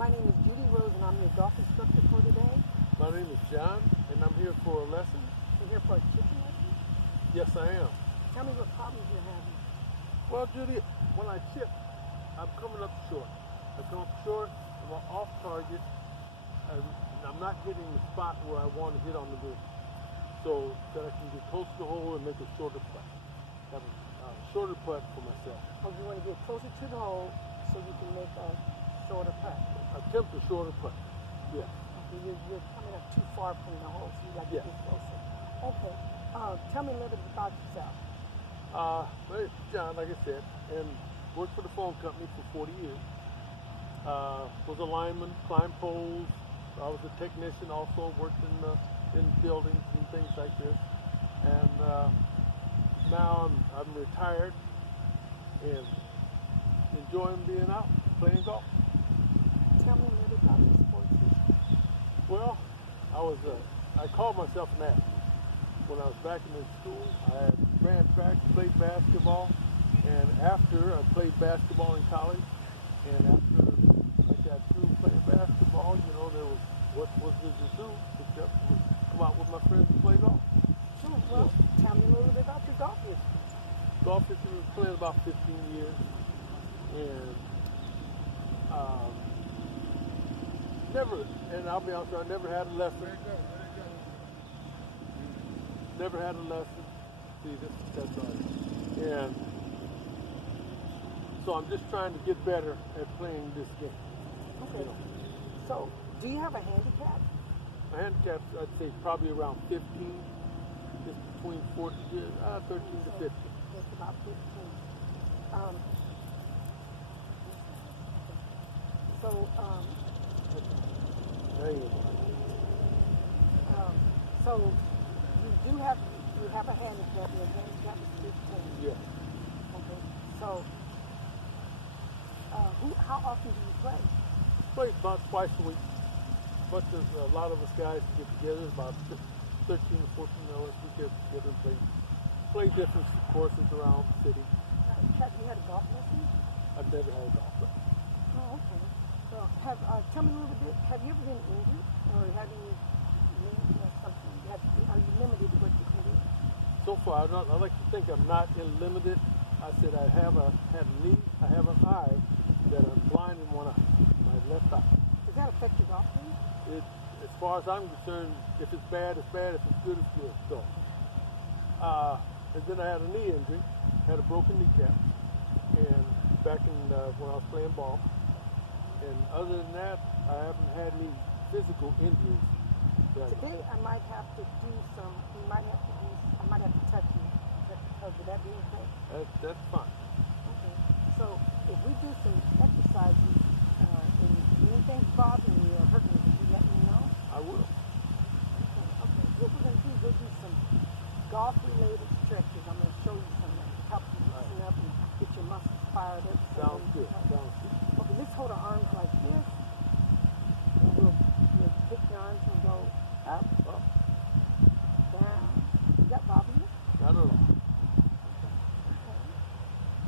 My name is Judy Rose, and I'm your golf instructor for today. My name is John, and I'm here for a lesson. You're here for a chipping lesson? Yes, I am. Tell me what problems you're having. Well, Judy, when I chip, I'm coming up short. I come up short, I'm off target, and I'm not getting the spot where I want to hit on the green. So that I can get close to the hole and make a shorter putt. Have a shorter putt for myself. Oh, you want to get closer to the hole so you can make a shorter putt. Attempt a shorter putt. Yes. Okay, you're coming up too far from the hole, so you got to Yes. get closer. Okay. Tell me a little bit about yourself. Well, John, like I said, and worked for the phone company for 40 years. Was a lineman, climbed poles. I was a technician, also worked in buildings and things like this. And now I'm retired and enjoying being out playing golf. Tell me a little bit about your sports history. Well, I called myself an athlete. When I was back in school, I ran track, played basketball, and after I played basketball in college, and after I got through playing basketball, there was what was there to do except come out with my friends and play golf. Sure. Well, tell me a little bit about your golf history. Golf history was playing about 15 years, and I'll be honest with you, I never had a lesson. Never had a lesson. See, that's right. And so I'm just trying to get better at playing this game. Okay. So, do you have a handicap? My handicap's, I'd say, probably around 15. Just between 13 to 15. It's about 15. There you go. So you have a handicap. Your handicap is 15. Yeah. Okay. So how often do you play? Play about twice a week. But there's a lot of us guys get together, about 13 or 14 of us. We get together and play different courses around the city. Have you had a golf lesson? I've never had a golf lesson. Oh, okay. So tell me a little bit. Have you ever been injured, or have you something? Are you limited to what you can do? So far, I like to think I'm not limited. I said I have a knee, I have an eye that I'm blind in one eye, my left eye. Does that affect your golf game? As far as I'm concerned, if it's bad, it's bad. If it's good, it's good. So, and then I had a knee injury, had a broken kneecap, and back in when I was playing ball. And other than that, I haven't had any physical injuries. Today I might have to do some. I might have to touch you. Would that be okay? That's fine. Okay. So if we do some exercises, and anything's bothering you or hurting you, you let me know? I will. Okay. What we're going to do, we'll do some golf-related stretches. I'm going to show you some to help you loosen up and get your muscles fired up. Sounds good. Sounds good. Okay, let's hold our arms like this. And we'll pick your arms and go up, down. Is that bothering you? Not at all.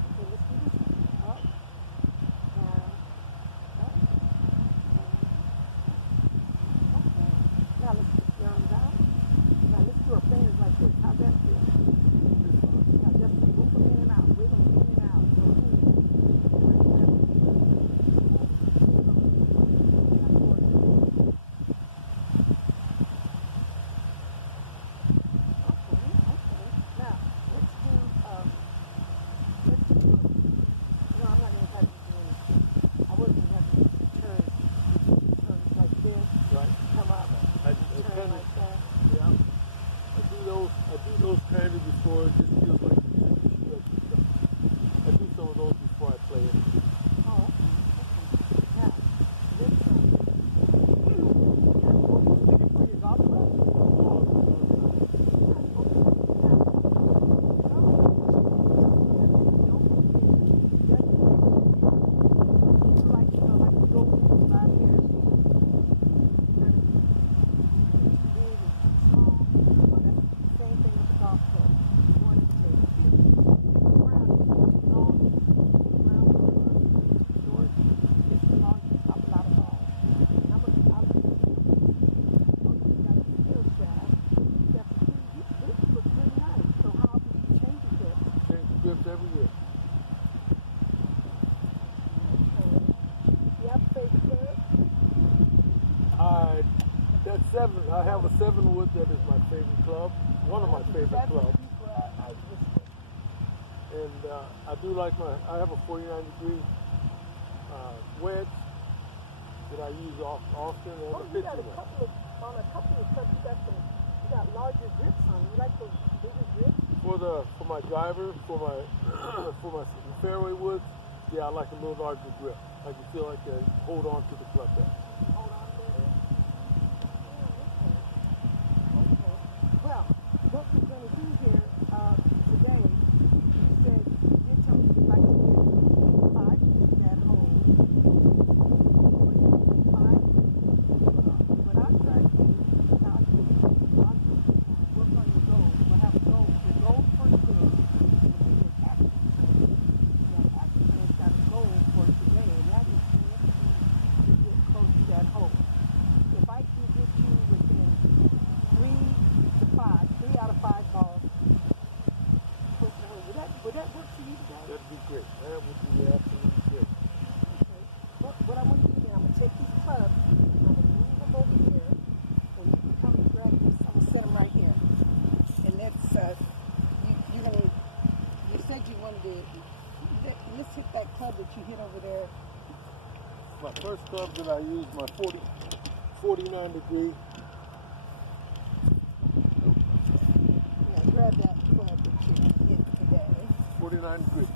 Okay, let's do this. Up, down, every year. You have a favorite club? I have a 7-wood that is my favorite club, one of my favorite clubs. And I do like I have a 49-degree wedge that I use often. And Oh, you got a couple of clubs, you got larger grips on. You like those bigger grips? For my driver, for my fairway woods, yeah, I like a little larger grip. I can feel like I hold on to the club better. Hold on to it. Okay. Well, what we're going to do here today, you said you told me you'd like to get 5 in that hole. Five. What I'll try to do is I'll work on your goals. We'll have a goal. Your goal for today will be an action plan. That action plan's got a goal for today, and that is to get close to that hole. If I can get you within 3 out of 5 balls, close to the hole, would that work for you today? That'd be great. That would be absolutely great. Okay. What I'm going to do now, I'm going to take these clubs, I'm going to move them over here, and you can come and grab these. I'm going to set them right here. And that's, you're going to, you said you wanted to, let's hit that club that you hit over there. My first club that I use, my 49-degree. Yeah, grab that club that you hit today. 49-degree.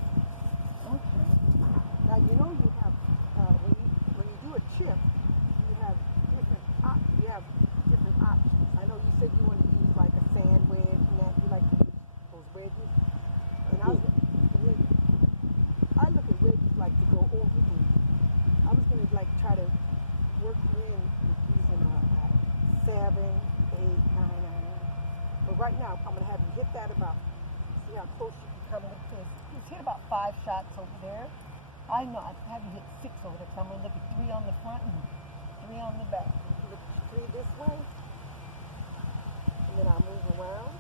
Okay. Now you know you have when you do a chip, you have different options. I know you said you want to use like a sand wedge and that you like to use those wedges. And I look at wedges like to go over them. I was gonna like try to work you in with using a 7, 8, 9 iron. But right now I'm gonna have you hit that about. See how close you can come with this. Just hit about 5 shots over there. I know I have you hit 6 over there. So I'm gonna look at 3 on the front and 3 on the back. Look at 3 this way, and then I'll move around.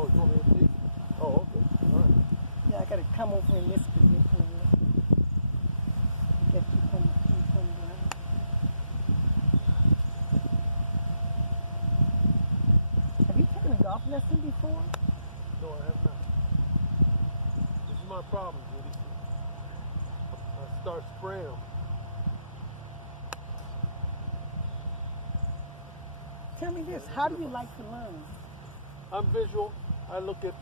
Oh, you want me to see? Oh, okay. All right. Yeah, I gotta come over in this position. Get you come down. Have you taken a golf lesson before? No, I have not. This is my problem, Judy. I start spraying them. Tell me this, how do you like to learn? I'm visual. I look at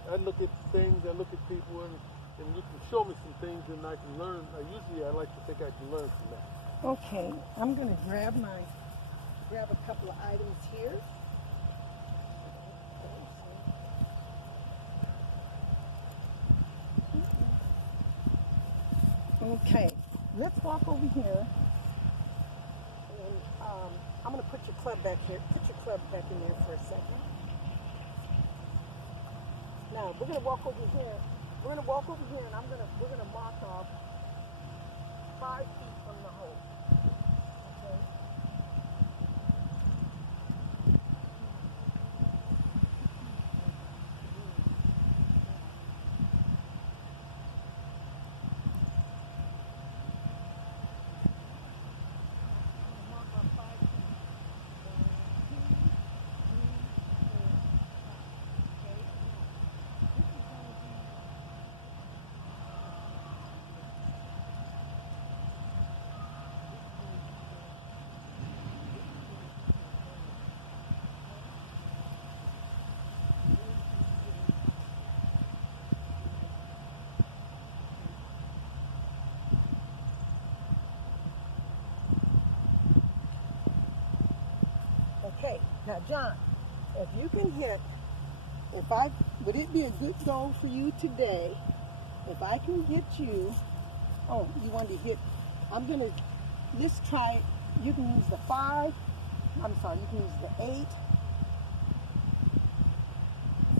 things. I look at people, and you can show me some things, and I can learn. Usually, I like to think I can learn from that. Okay, I'm gonna grab a couple of items here. Okay, let's walk over here. And I'm gonna put your club back here. Put your club back in there for a second. Now we're gonna walk over here. We're gonna walk over here, and we're gonna mark off 5 feet from the hole. Okay. Mark off 5 feet. 1, 2, 3, 4, 5. Okay. Now, this is gonna be. Now, John, if you can hit, would it be a good goal for you today if I can get you, oh, you wanted to hit, let's try, you can use the 5, I'm sorry, you can use the 8,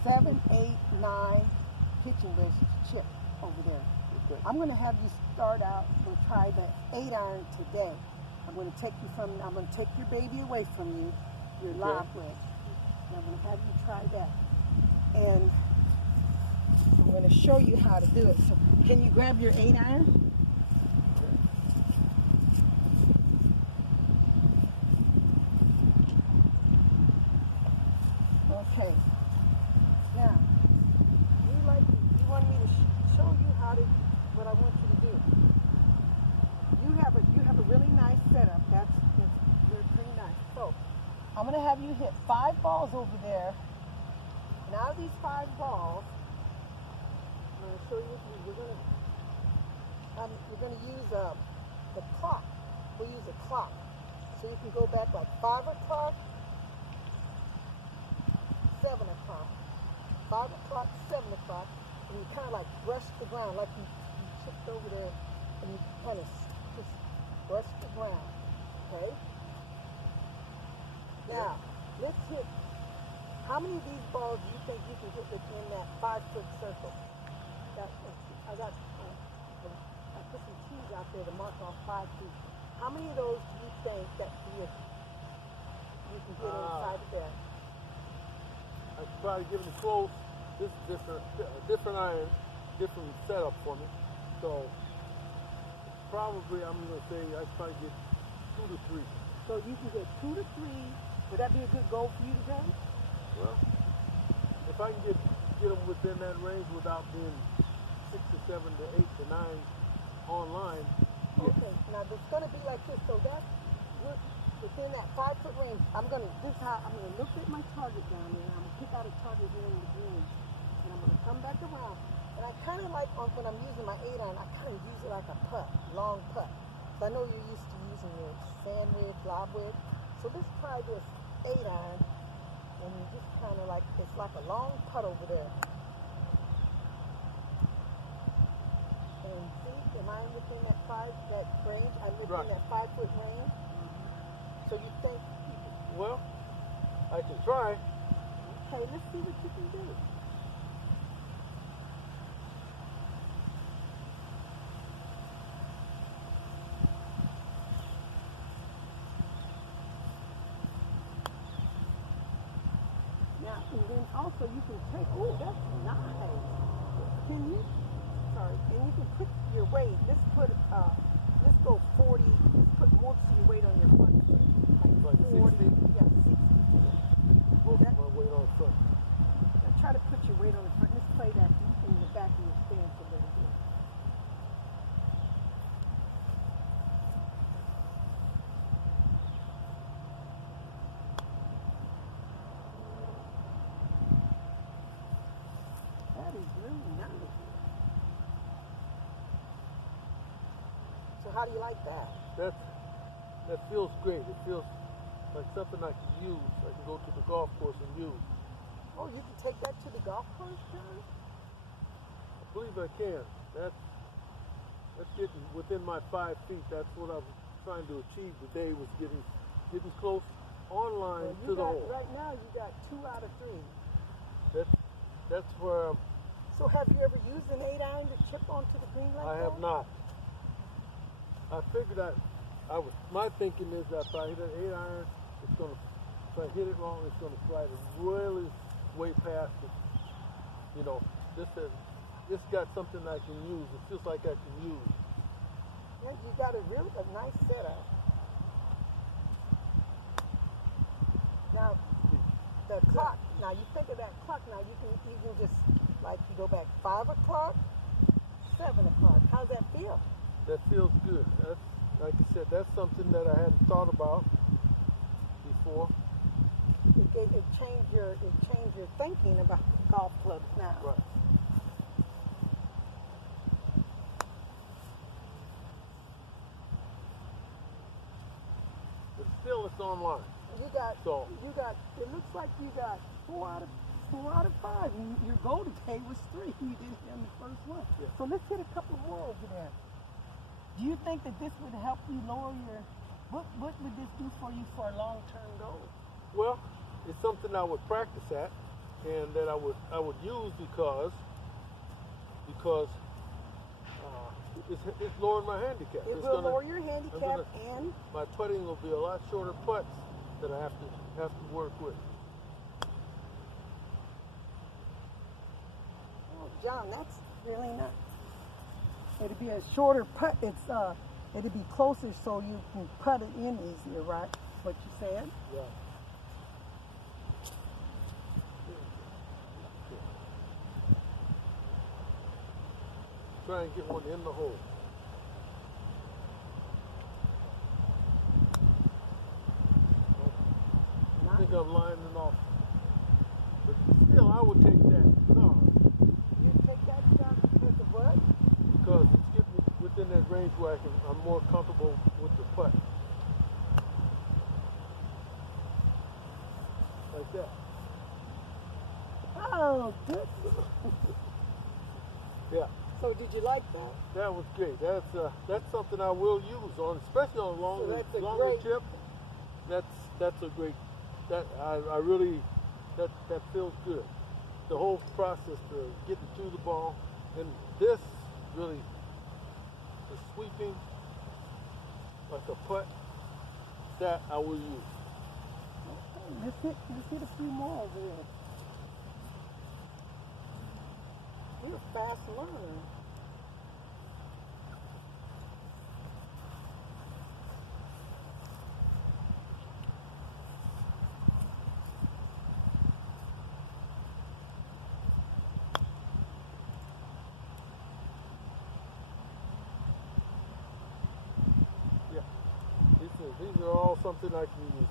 7, 8, 9 pitching wedge chip over there. Okay. I'm going to have you start out and try the 8 iron today. I'm going to take your baby away from you, your live wedge. And I'm going to have you try that. And I'm going to show you how to do it. So can you grab your 8 iron? Okay. Now, you want me to show you what I want you to do. You have a really nice setup. That's pretty nice. So I'm going to have you hit 5 balls over there. And out of these 5 balls, I'm going to show you. We're going to use the clock. We'll use a clock, so you can go back like 5 o'clock, 7 o'clock, 5 o'clock, 7 o'clock, and you kind of like brush the ground, like you chipped over there, and you kind of just brush the ground. Okay. Now let's hit. How many of these balls do you think you can hit within that 5-foot circle? I put some T's out there to mark off 5 feet. How many of those do you think that you can get inside of there? I could probably give it a close. This is different iron, different setup for me. So probably I'm going to say I could probably get 2 to 3. So you can get 2 to 3. Would that be a good goal for you today? Well, if I can get them within that range without being 6 to 7 to 8 to 9 online. Yeah. Okay. Now it's going to be like this. So that's within that 5-foot range. I'm going to look at my target down there. I'm going to pick out a target here in the green, and I'm going to come back around. And I kind of like when I'm using my 8 iron, I kind of use it like a putt, long putt. So I know you're used to using your sand wedge, lob wedge. So let's try this 8 iron. And you just kind of like, it's like a long putt over there. And see, am I within that range? I'm within that 5-foot range. So you think? Well, I can try. Okay, let's see what you can do. Now, and then also you can take, oh, that's nice. Can you? Sorry, and you can put your weight. Let's go 40. Let's put most of your weight on your front foot. Like 40. 60? Yeah, 60. Most of my weight on front. Now try to put your weight on the front. Let's play that in the back of your stance a little bit. That is really nice. So how do you like that? That feels great. It feels like something I can use. I can go to the golf course and use. Oh, you can take that to the golf course, John? I believe I can. That's getting within my 5 feet. That's what I was trying to achieve today, was getting close online to the hole. Right now you got 2 out of 3. That's where So have you ever used an 8 iron to chip onto the green like that? I have not. I figured my thinking is that if I hit an 8 iron, if I hit it wrong, it's gonna slide really way past it. You know, this got something I can use. It feels like I can use. Yeah, you got a nice setup. Now the clock. Now you think of that clock. Now you can just like you go back 5 o'clock, 7 o'clock. How's that feel? That feels good. That's, like I said, that's something that I hadn't thought about before. It changed your thinking about golf clubs now. Right. But still, it's online. So It looks like you got 4 out of 5. And your goal today was 3. You didn't hit the first one. Yeah. So let's hit a couple more over there. Do you think that this would help you lower your? What would this do for you for a long-term goal? well, it's something I would practice at, and that I would use because it's lowering my handicap. It It's will gonna- lower your handicap and my putting will be a lot shorter putts that I have to work with. oh, John, that's really not. It'd be a shorter putt. It'd be closer so you can putt it in easier, right? What you said? Yeah. Try and get one in the hole. I think I'm lining off. But still, I would take that car You take that shot with the what? because it's getting me within that range where I'm more comfortable with the putt. Like that. Oh, good. Yeah. So did you like that? That was great. That's something I will use on, especially on longer, that's a longer great- chip. That's a great. That I really that feels good. The whole process to getting through the ball, and this really, the sweeping like a putt, that I will use. Okay, let's hit a few more over here. You're a fast learner. Yeah, these are all something I can use.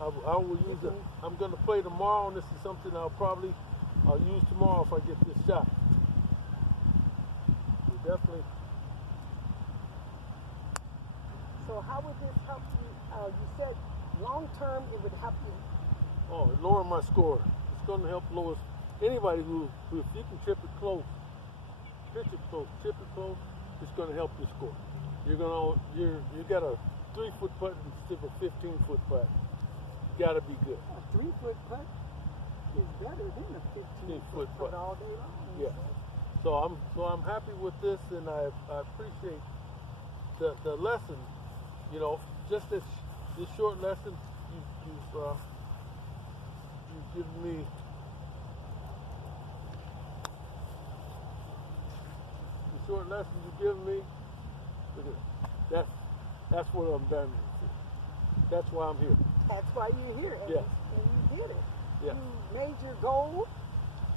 I will use it. I'm going to play tomorrow, and this is something I'll use tomorrow if I get this shot. You definitely. So how would this help you? You said long term it would help you. Oh, lower my score. It's going to help lower anybody who if you can chip it close, pitch it close, chip it close, it's going to help your score. You got a 3-foot putt instead of a 15-foot putt. Got to be good. A 3-foot putt is better than a 15-foot putt all day long. Yeah. So I'm happy with this, and I appreciate the lesson. You know, just this short lesson you've given me. The short lesson you've given me. Look at it. That's what I'm done with. That's why I'm here. That's why you're here, and, Yeah. and you did it. Yeah. You made your goal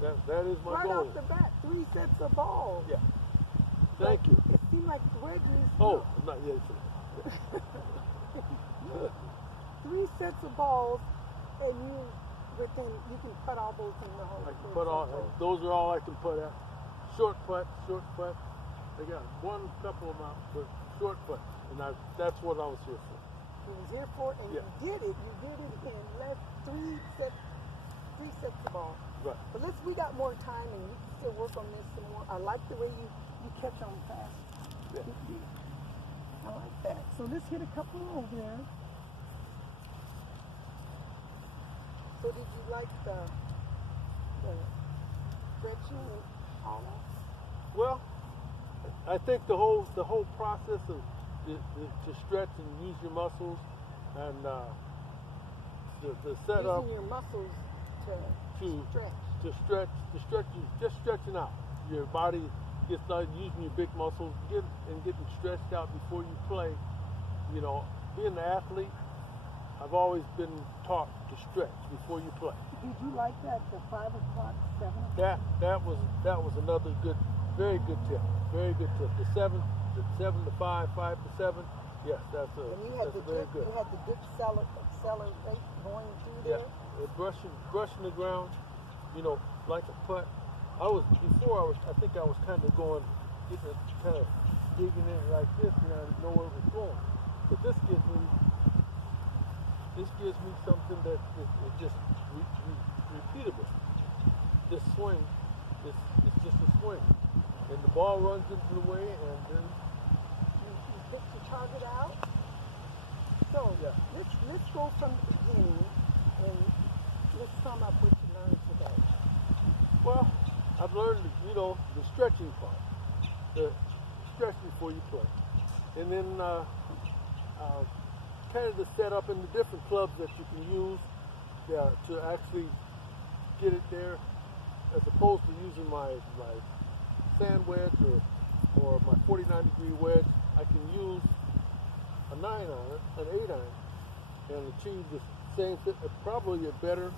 That is my right goal. off the bat. 3 sets of balls. Yeah. Thank you. It seemed like the wedges. Oh, I'm not yet. 3 sets of balls, and you can put all those in the hole. I can put all. Those are all I can put at. Short putt. They got one couple of them out, but short putt, and that's what I was here for. You was here for it, and Yeah. you did it. You did it in less 3 sets of balls. Right. But we got more time, and we can still work on this some more. I like the way you catch on fast. Yeah. I like that. So let's hit a couple over there. So did you like the stretching and all that? Well, I think the whole process of to stretch and use your muscles, and the setup Using your muscles to stretch. just stretching out your body. Gets like using your big muscles, getting stretched out before you play. You know, being an athlete, I've always been taught to stretch before you play. Did you like that, the 5 o'clock, 7 o'clock? That was another very good tip. Very good tip. The 7 to 5, 5 to 7. Yes, that's And you had very good. You had the good accelerate going through Yeah, there. brushing the ground. You know, like a putt. I think I was kind of going, kind of digging in like this, and I didn't know where it was going. But this this gives me something that is just repeatable. This swing is just a swing, and the ball runs into the way, and then You pick your target out. So Yeah. let's go from the beginning and let's sum up what you learned today. well, I've learned the stretching part, the stretch before you play, and then kind of the setup and the different clubs that you can use to actually get it there, as opposed to using my sand wedge or my 49-degree wedge. I can use a 9-iron, an 8-iron, and achieve the same thing, probably a better,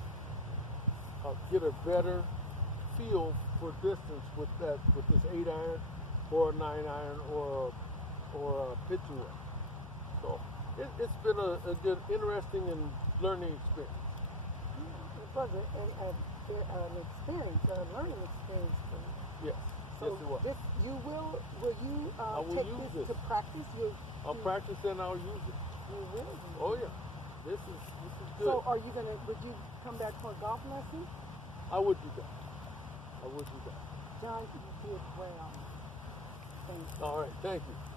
get a better feel for distance with this 8-iron or a 9-iron or a pitching wedge. So it's been a good, interesting and learning experience. It was an experience, a learning experience for you. Yes, So yes it was. will you I will take use this this. to practice? I'll practice and I'll use it. You will. Oh yeah, this is good. So would you come back for a golf lesson? I would do that. I would do that. John, you did well. Thank you. All right, thank you.